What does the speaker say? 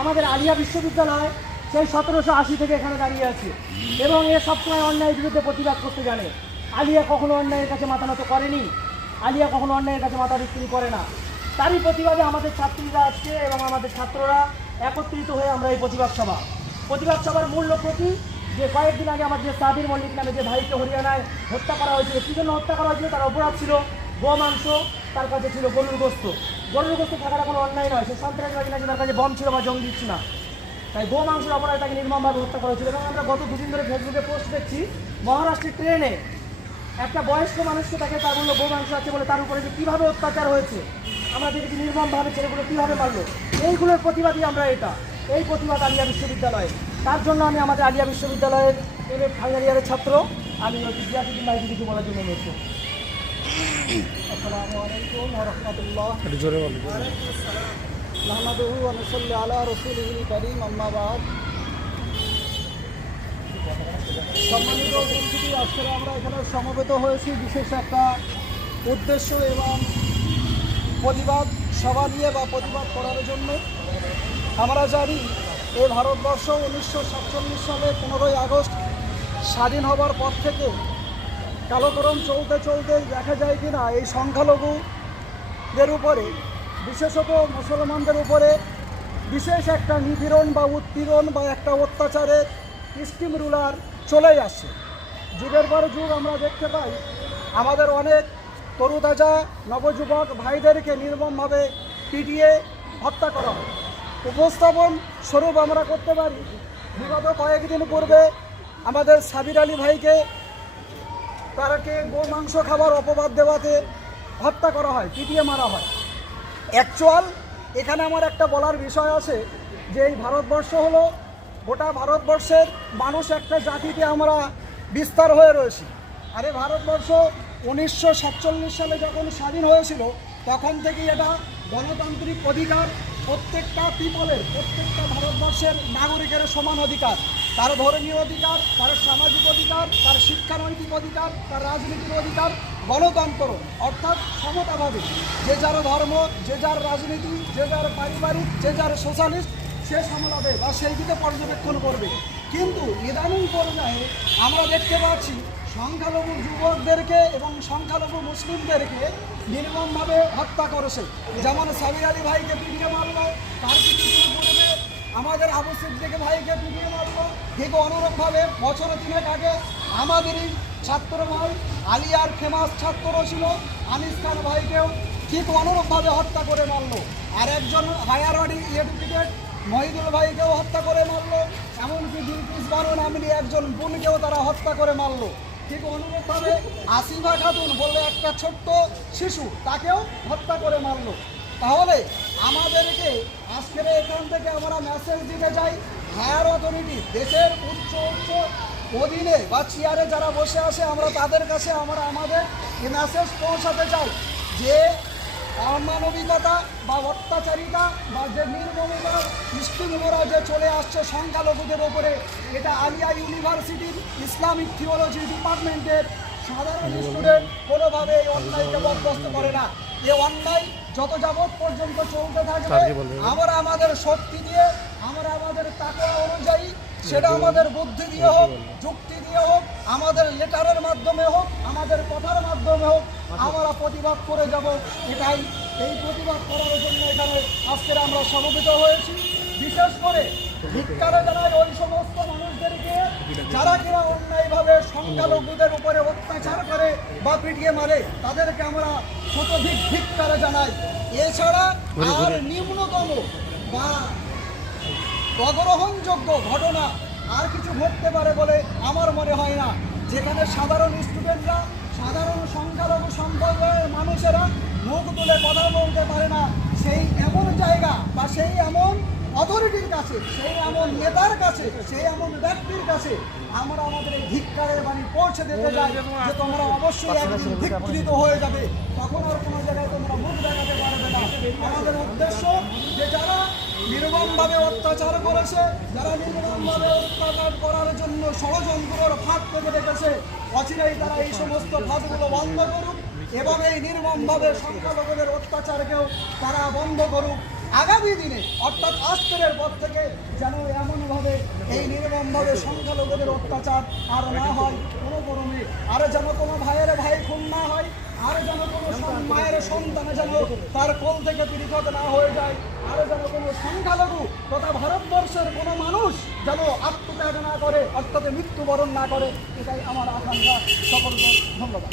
আমাদের আলিয়া বিশ্ববিদ্যালয় সেই সতেরোশো আশি থেকে এখানে দাঁড়িয়ে আছে। এবং এ সবসময় অন্যায়ের বিরুদ্ধে প্রতিবাদ করতে জানে। আলিয়া কখনো অন্যায়ের কাছে মাথা নত করেনি। আলিয়া কখনো অন্যায়ের কাছে মাথা বিক্রি করে না। তারই প্রতিবাদে আমাদের ছাত্রীরা আজকে এবং আমাদের ছাত্ররা একত্রিত হয়ে আমরা এই প্রতিবাদ সভা। প্রতিবাদ সভার মূল লক্ষ্য কি? যে কয়েকদিন আগে আমাদের সাবির মল্লিক নামে যে ভাইকে হরিয়ানায় হত্যা করা হয়েছিল কী জন্য হত্যা করা হয়েছিল? তার অপরাধ ছিল গোমাংস। তার কাছে ছিল গরুর গোস্ত। গরুর গোস্ত থাকাটা কোনো অন্যায় নয়। সে সন্ত্রাসবাদী নাকি তার কাছে বম ছিল বা জঙ্গি ছিল না। তাই গো মাংসের অপরাধে তাকে নির্মমভাবে হত্যা করা হয়েছিল। এবং আমরা গত দুদিন ধরে ফেসবুকে পোস্ট দেখছি, মহারাষ্ট্রের ট্রেনে একটা বয়স্ক মানুষকে তাকে তার বলল গো মাংস আছে বলে তার উপরে যে কীভাবে অত্যাচার হয়েছে, আমরা দেখেছি নির্মমভাবে ছেলেগুলো কীভাবে মারলো। এইগুলোর প্রতিবাদই আমরা এটা। এই প্রতিবাদ আলিয়া বিশ্ববিদ্যালয়ে। তার জন্য আমি আমাদের আলিয়া বিশ্ববিদ্যালয়ের এম এ ফাইনাল ইয়ারের ছাত্র। আমি জিয়াসুদ্দিন ভাইকে কিছু বলার জন্য অনুরোধ করছি আসসালামু আলাইকুম রহমতুল্লাহ একটু সম্মানিত আমরা এখানে সমবেত হয়েছি বিশেষ একটা উদ্দেশ্য এবং প্রতিবাদ সভা নিয়ে বা প্রতিবাদ করার জন্য। আমরা জানি এই ভারতবর্ষ উনিশশো সাতচল্লিশ সালে পনেরোই আগস্ট স্বাধীন হবার পর থেকে কালক্রম চলতে চলতে দেখা যায় কি না এই সংখ্যালঘুদের উপরে, বিশেষত মুসলমানদের উপরে বিশেষ একটা নিপীড়ন বা উৎপীড়ন বা একটা অত্যাচারের স্টিম রুলার চলেই আসছে। যুগের পর যুগ আমরা দেখতে পাই, আমাদের অনেক তরুতাজা নবযুবক ভাইদেরকে নির্মমভাবে পিটিয়ে হত্যা করা হয়। উপস্থাপন স্বরূপ আমরা করতে পারি। বিগত কয়েকদিন পূর্বে আমাদের সাবির আলী ভাইকে তারাকে গোমাংস খাবার অপবাদ দেওয়াতে হত্যা করা হয়, পিটিয়ে মারা হয়। অ্যাকচুয়াল এখানে আমার একটা বলার বিষয় আছে যে এই ভারতবর্ষ হলো গোটা ভারতবর্ষের মানুষ একটা জাতিতে আমরা বিস্তার হয়ে রয়েছি। আরে ভারতবর্ষ উনিশশো সাতচল্লিশ সালে যখন স্বাধীন হয়েছিল, তখন থেকেই এটা গণতান্ত্রিক অধিকার প্রত্যেকটা পিপলের প্রত্যেকটা ভারতবর্ষের নাগরিকের সমান অধিকার। তার ধর্মীয় অধিকার, তার সামাজিক অধিকার, তার শিক্ষানৈতিক অধিকার, তার রাজনীতির অধিকার গণতন্ত্র, অর্থাৎ সমতাভাবে যে যার ধর্ম, যে যার রাজনীতি, যে যার পারিবারিক, যে যার সোশ্যালিস্ট, সে সামলাবে বা সেই দিকে পর্যবেক্ষণ করবে। কিন্তু ইদানিং পর্যায়ে আমরা দেখতে পাচ্ছি সংখ্যালঘু যুবকদেরকে এবং সংখ্যালঘু মুসলিমদেরকে নির্মমভাবে হত্যা করেছে। যেমন সাবির আলী ভাইকে পিটিয়ে মারল, তার কিছু আমাদের আবু সিদ্দিক ভাইকে পিটিয়ে মারল। ঠিক অনুরূপভাবে বছর তিনেক আগে আমাদেরই ছাত্র ভাই আলিয়ার ফেমাস ছাত্র ছিল, আনিস খান ভাইকেও ঠিক অনুরূপভাবে হত্যা করে মারলো। আর একজন হায়ার অডি এডুকেটেড মহিদুল ভাইকেও হত্যা করে মারলো, এমনকি দিলকিস বানু নামিনী একজন বোনকেও তারা হত্যা করে মারলো। ঠিক অনুরূপভাবে আসিফা খাতুন বলে একটা ছোট্ট শিশু, তাকেও হত্যা করে মারলো। তাহলে আমাদেরকে আজকের এখান থেকে আমরা মেসেজ দিতে চাই। হায়ার অথরিটি দেশের উচ্চ উচ্চ অধীনে বা চেয়ারে যারা বসে আছে আমরা তাদের কাছে আমরা আমাদের এই মেসেজ পৌঁছাতে চাই যে অমানবিকতা বা অত্যাচারিতা বা যে নির্মমতা স্টিমরা যে চলে আসছে সংখ্যালঘুদের ওপরে এটা আলিয়া ইউনিভার্সিটির ইসলামিক থিওলজি ডিপার্টমেন্টের সাধারণ স্টুডেন্ট কোনোভাবে এই অন্যায়কে বরদাস্ত করে না। এই অন্যায় যত যাবৎ পর্যন্ত চলতে থাকবে আমরা আমাদের শক্তি দিয়ে আমরা আমাদের টাকা অনুযায়ী সেটা আমাদের বুদ্ধি দিয়ে হোক যুক্তি দিয়ে হোক আমাদের লেটারের মাধ্যমে হোক আমাদের কথার মাধ্যমে হোক আমরা প্রতিবাদ করে যাব। এটাই এই প্রতিবাদ করার জন্য এখানে আজকের আমরা সমবেত হয়েছি। বিশেষ করে ভিক্ষারে জানাই ওই সমস্ত মানুষদেরকে যারা কিনা অন্যায়ভাবে সংখ্যালঘুদের উপরে অত্যাচার করে বা পিটিয়ে মারে তাদেরকে আমরা শতধিক ভিক্ষারে জানাই। এছাড়া আর নিম্নতম বা অগ্রহণযোগ্য ঘটনা আর কিছু ঘটতে পারে বলে আমার মনে হয় না। যেখানে সাধারণ স্টুডেন্টরা সাধারণ সংখ্যালঘু সম্প্রদায়ের মানুষেরা মুখ তুলে কথা বলতে পারে না। সেই এমন জায়গা বা সেই এমন অথরিটির কাছে, সেই এমন নেতার কাছে, সেই এমন ব্যক্তির কাছে আমরা আমাদের এই ধিক্কারের বাণী পৌঁছে দিতে চাই যে তোমরা অবশ্যই একদিন ধিকৃত হয়ে যাবে। তখন আর কোনো জায়গায় তোমরা মুখ দেখাতে পারবে না। আমাদের উদ্দেশ্য যে যারা নির্মমভাবে অত্যাচার করেছে, যারা নির্মমভাবে অত্যাচার করার জন্য ষড়যন্ত্রর ফাঁক পেতে রেখেছে অচিরেই তারা এই সমস্ত ফাঁদগুলো বন্ধ করুক এবং এই নির্মমভাবে সংখ্যালঘুদের অত্যাচারকেও তারা বন্ধ করুক। আগামী দিনে, অর্থাৎ আজকের পর থেকে যেন এমনভাবে এই নির্মমভাবে সংখ্যালঘুদের অত্যাচার আর না হয়, কোনো গরমে আর যেন কোনো ভাইয়ের ভাই খুন না হয়, আর যেন কোনো মায়ের সন্তানে যেন তার কোল থেকে পৃথক না হয়ে যায়, আর যেন কোনো সংখ্যালঘু তথা ভারতবর্ষের কোনো মানুষ যেন আত্মত্যাগ না করে, অর্থাৎ মৃত্যুবরণ না করে, এটাই আমার আকাঙ্ক্ষা। সকলকে ধন্যবাদ।